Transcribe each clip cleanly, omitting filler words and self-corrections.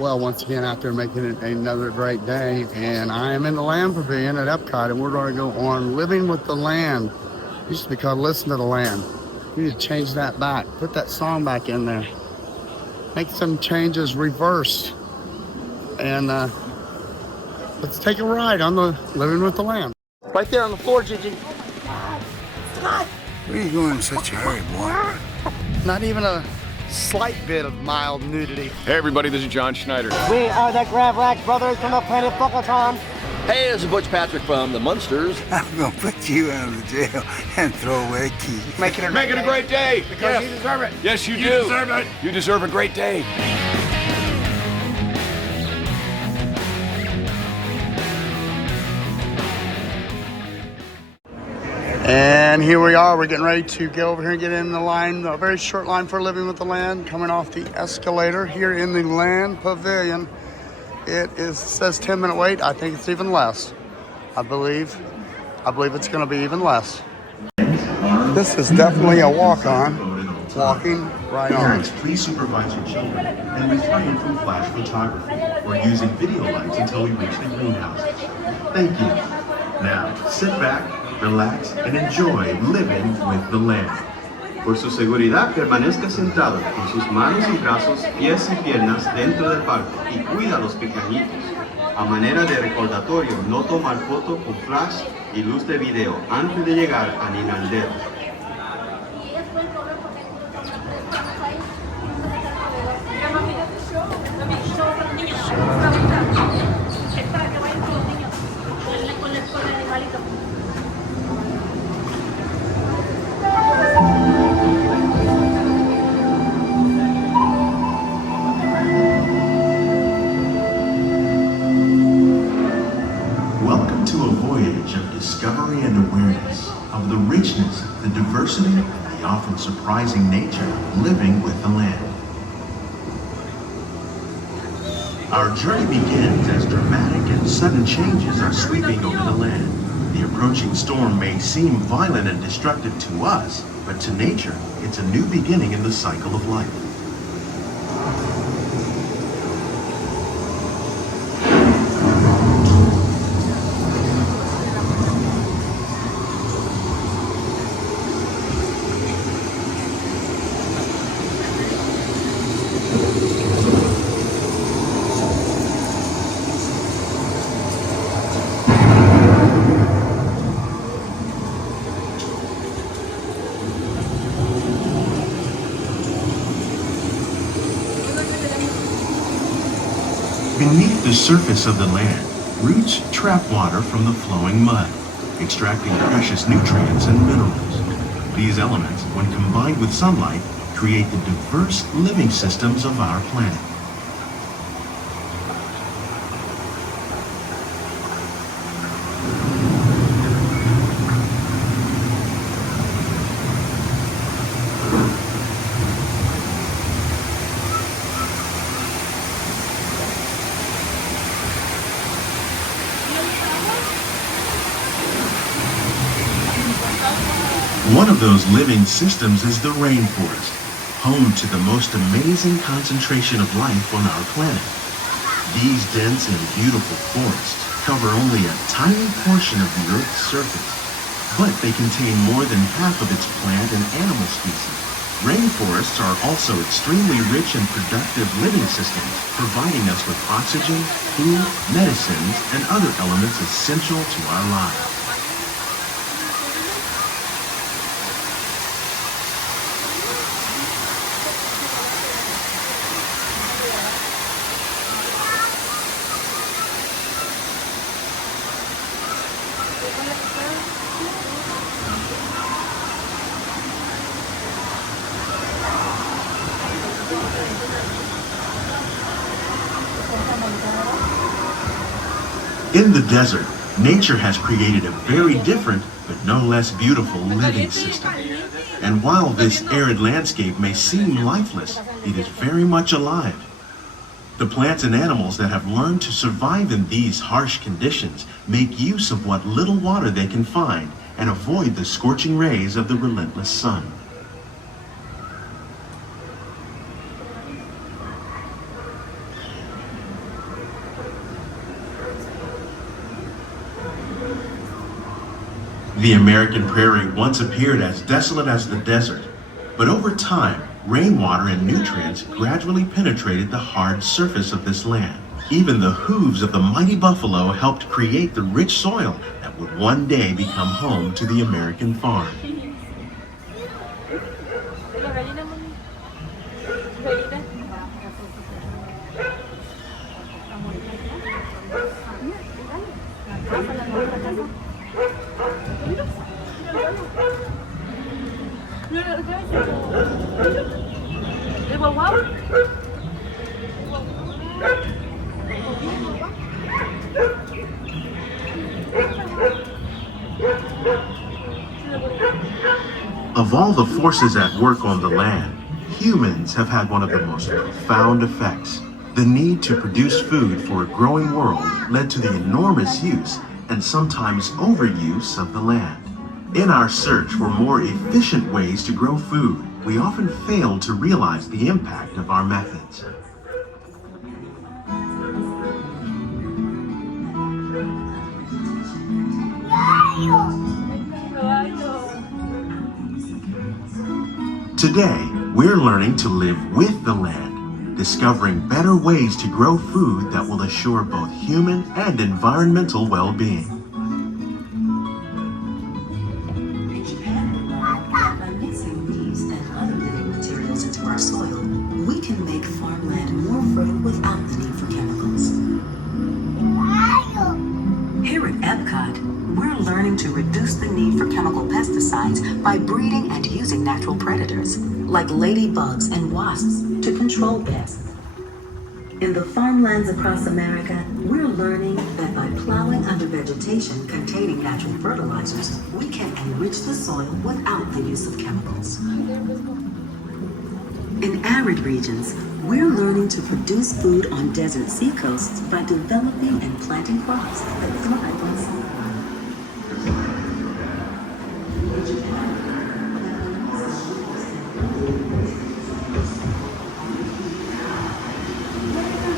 Well, once again, out there making it another great day, and I am in the Land Pavilion at Epcot, and we're going to go on Living with the Land. It used to be called Listen to the Land. We need to change that back. Put that song back in there. Make some changes, reverse, and let's take a ride on the Living with the Land. Right there on the floor, Gigi. Where are you going in such a hurry, boy? Not even a slight bit of mild nudity. Hey everybody, this is John Schneider. We are the Gravlax brothers from the planet Fuckleton. Hey, this is Butch Patrick from the Munsters. I'm gonna put you out of the jail and throw away a key. Make it a great day. Because you deserve it. Yes, you do. You deserve it. You deserve a great day. And here we are. We're getting ready to get over here and get in the line, a very short line for Living with the Land, coming off the escalator here in the Land Pavilion. It says 10-minute wait. I think it's even less. I believe it's going to be even less. This is definitely a walk-on. Walking right on. Parents, please supervise your children and refrain from flash photography or using video lights until we reach the greenhouses. Thank you. Now, sit back, relax, and enjoy living with the land. Por su seguridad, permanezca sentado con sus manos y brazos, pies y piernas dentro del barco y cuida a los pequeñitos. A manera de recordatorio, no tomar foto con flash y luz de video antes de llegar a Ninaldero. Welcome to a voyage of discovery and awareness of the richness, the diversity, and the often surprising nature of living with the land. Our journey begins as dramatic and sudden changes are sweeping over the land. The approaching storm may seem violent and destructive to us, but to nature, it's a new beginning in the cycle of life. Beneath the surface of the land, roots trap water from the flowing mud, extracting precious nutrients and minerals. These elements, when combined with sunlight, create the diverse living systems of our planet. One of those living systems is the rainforest, home to the most amazing concentration of life on our planet. These dense and beautiful forests cover only a tiny portion of the Earth's surface, but they contain more than half of its plant and animal species. Rainforests are also extremely rich and productive living systems, providing us with oxygen, food, medicines, and other elements essential to our lives. In the desert, nature has created a very different, but no less beautiful living system. And while this arid landscape may seem lifeless, it is very much alive. The plants and animals that have learned to survive in these harsh conditions make use of what little water they can find and avoid the scorching rays of the relentless sun. The American prairie once appeared as desolate as the desert, but over time, rainwater and nutrients gradually penetrated the hard surface of this land. Even the hooves of the mighty buffalo helped create the rich soil that would one day become home to the American farm. Of all the forces at work on the land, humans have had one of the most profound effects. The need to produce food for a growing world led to the enormous use and sometimes overuse of the land. In our search for more efficient ways to grow food, we often fail to realize the impact of our methods. Today, we're learning to live with the land, discovering better ways to grow food that will assure both human and environmental well-being. In Japan, by mixing leaves and other living materials into our soil, we can make farmland more fertile without the need for chemicals. Here at Epcot, we're learning to reduce the need for chemical pesticides by breeding and using natural predators, like ladybugs and wasps, to control pests. In the farmlands across America, we're learning that by plowing under vegetation containing natural fertilizers, we can enrich the soil without the use of chemicals. In arid regions, we're learning to produce food on desert seacoasts by developing and planting crops that thrive on sunlight.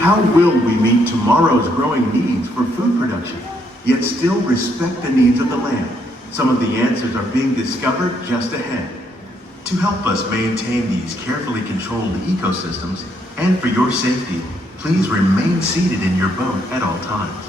How will we meet tomorrow's growing needs for food production, yet still respect the needs of the land? Some of the answers are being discovered just ahead. To help us maintain these carefully controlled ecosystems, and for your safety, please remain seated in your boat at all times.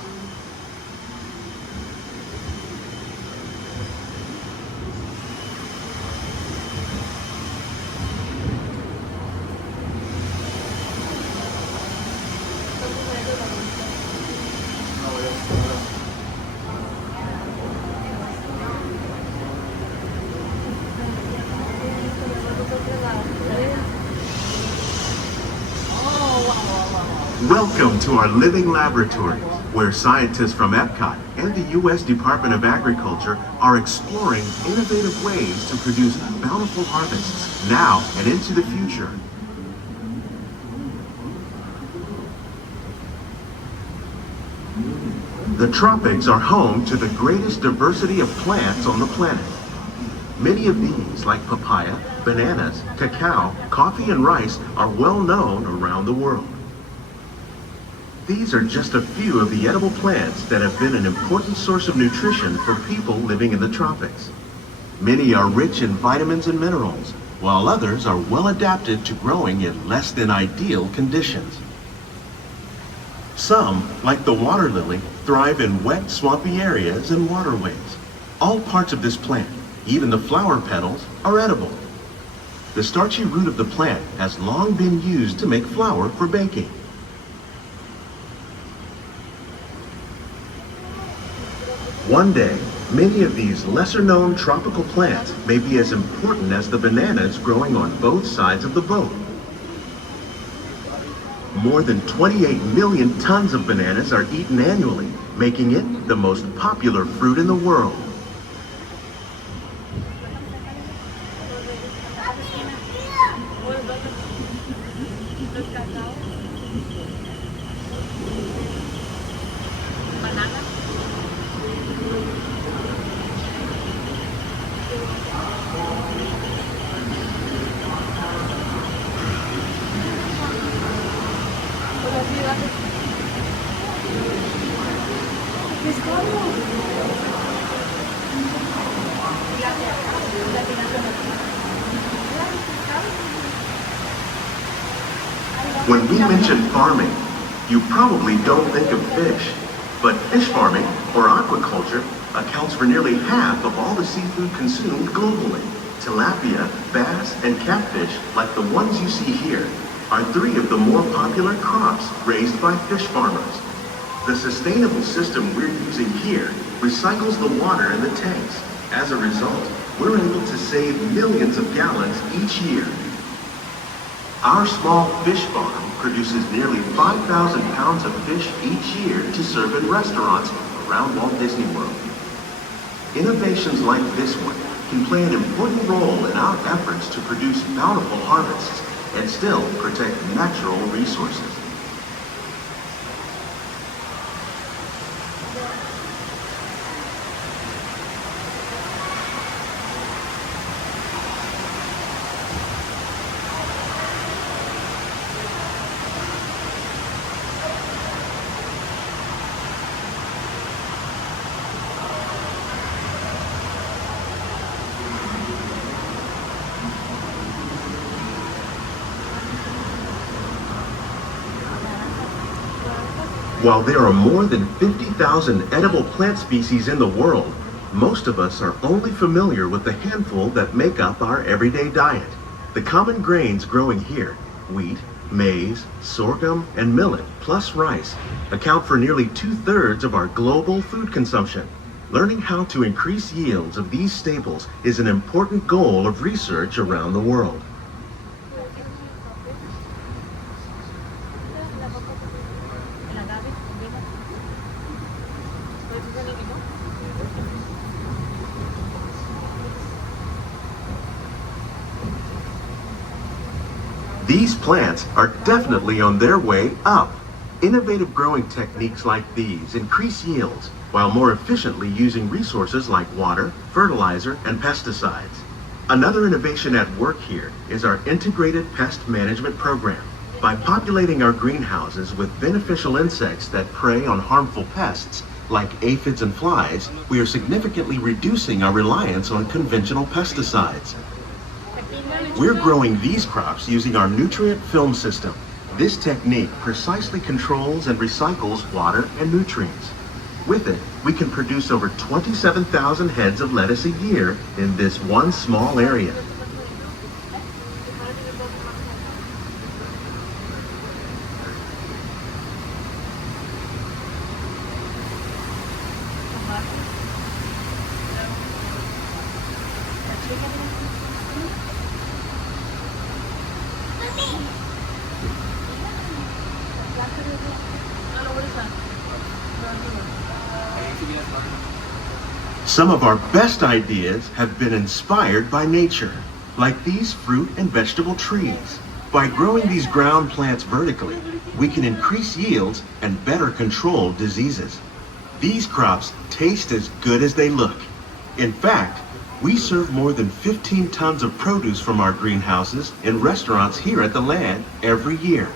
Welcome to our living laboratory, where scientists from Epcot and the U.S. Department of Agriculture are exploring innovative ways to produce bountiful harvests now and into the future. The tropics are home to the greatest diversity of plants on the planet. Many of these, like papaya, bananas, cacao, coffee, and rice, are well known around the world. These are just a few of the edible plants that have been an important source of nutrition for people living in the tropics. Many are rich in vitamins and minerals, while others are well adapted to growing in less than ideal conditions. Some, like the water lily, thrive in wet, swampy areas and waterways. All parts of this plant, even the flower petals, are edible. The starchy root of the plant has long been used to make flour for baking. One day, many of these lesser-known tropical plants may be as important as the bananas growing on both sides of the boat. More than 28 million tons of bananas are eaten annually, making it the most popular fruit in the world. When we mention farming, you probably don't think of fish. But fish farming, or aquaculture, accounts for nearly half of all the seafood consumed globally. Tilapia, bass, and catfish, like the ones you see here, are three of the more popular crops raised by fish farmers. The sustainable system we're using here recycles the water in the tanks. As a result, we're able to save millions of gallons each year. Our small fish farm produces nearly 5,000 pounds of fish each year to serve in restaurants around Walt Disney World. Innovations like this one can play an important role in our efforts to produce bountiful harvests and still protect natural resources. While there are more than 50,000 edible plant species in the world, most of us are only familiar with the handful that make up our everyday diet. The common grains growing here, wheat, maize, sorghum, and millet, plus rice, account for nearly 2/3 of our global food consumption. Learning how to increase yields of these staples is an important goal of research around the world. These plants are definitely on their way up. Innovative growing techniques like these increase yields while more efficiently using resources like water, fertilizer, and pesticides. Another innovation at work here is our integrated pest management program. By populating our greenhouses with beneficial insects that prey on harmful pests like aphids and flies, we are significantly reducing our reliance on conventional pesticides. We're growing these crops using our nutrient film system. This technique precisely controls and recycles water and nutrients. With it, we can produce over 27,000 heads of lettuce a year in this one small area. Some of our best ideas have been inspired by nature, like these fruit and vegetable trees. By growing these ground plants vertically, we can increase yields and better control diseases. These crops taste as good as they look. In fact, we serve more than 15 tons of produce from our greenhouses in restaurants here at the land every year.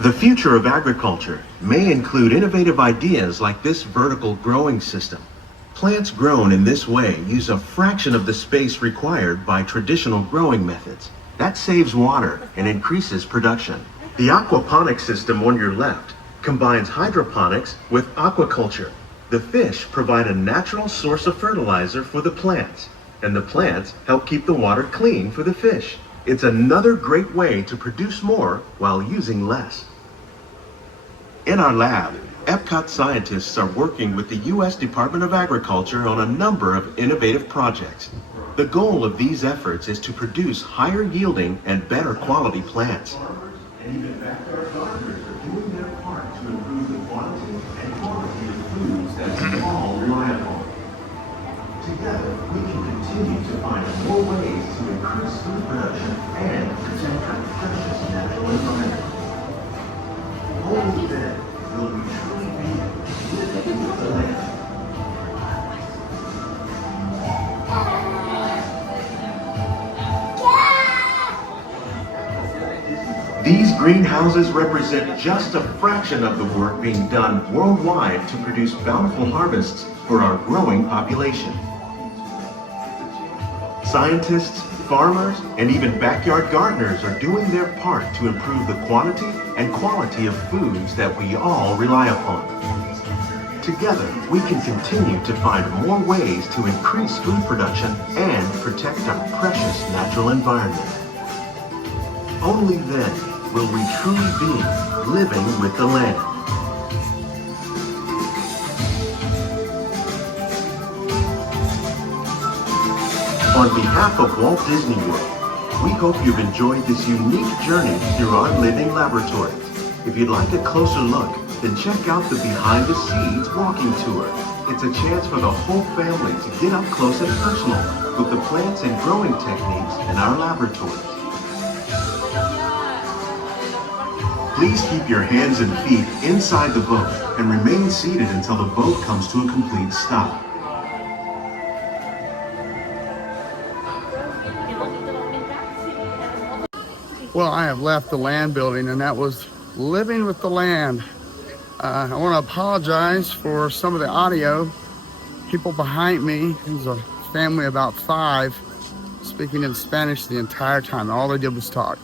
The future of agriculture may include innovative ideas like this vertical growing system. Plants grown in this way use a fraction of the space required by traditional growing methods. That saves water and increases production. The aquaponics system on your left combines hydroponics with aquaculture. The fish provide a natural source of fertilizer for the plants, and the plants help keep the water clean for the fish. It's another great way to produce more while using less. In our lab, Epcot scientists are working with the U.S. Department of Agriculture on a number of innovative projects. The goal of these efforts is to produce higher yielding and better quality plants. And even backyard gardeners are doing their part to improve the quantity and quality more ways to increase food production and protect our precious natural environment. Only then will we truly be living with the land. These greenhouses represent just a fraction of the work being done worldwide to produce bountiful harvests for our growing population. Scientists, farmers, and even backyard gardeners are doing their part to improve the quantity and quality of foods that we all rely upon. Together, we can continue to find more ways to increase food production and protect our precious natural environment. Only then will we truly be living with the land. On behalf of Walt Disney World, we hope you've enjoyed this unique journey through our living laboratories. If you'd like a closer look, then check out the Behind the Seeds walking tour. It's a chance for the whole family to get up close and personal with the plants and growing techniques in our laboratories. Please keep your hands and feet inside the boat and remain seated until the boat comes to a complete stop. Well, I have left the land building, and that was living with the land. I want to apologize for some of the audio. People behind me, there's a family about 5, speaking in Spanish the entire time. All they did was talk.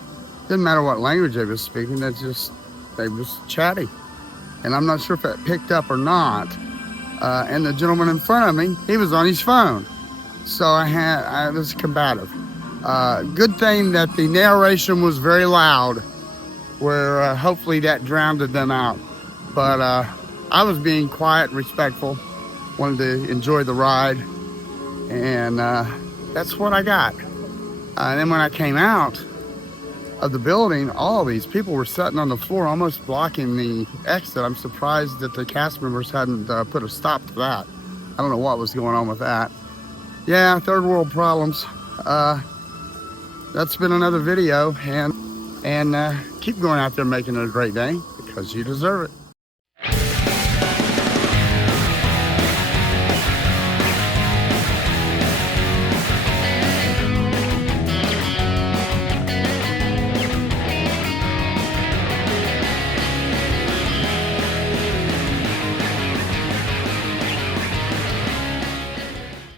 Didn't matter what language they was speaking, they was chatty. And I'm not sure if that picked up or not. And the gentleman in front of me, he was on his phone. So I was combative. Good thing that the narration was very loud, where hopefully that drowned them out. But I was being quiet and respectful, wanted to enjoy the ride, and that's what I got. And then when I came out of the building, all these people were sitting on the floor, almost blocking the exit. I'm surprised that the cast members hadn't put a stop to that. I don't know what was going on with that. Yeah, third world problems. That's been another video, and keep going out there making it a great day, because you deserve it.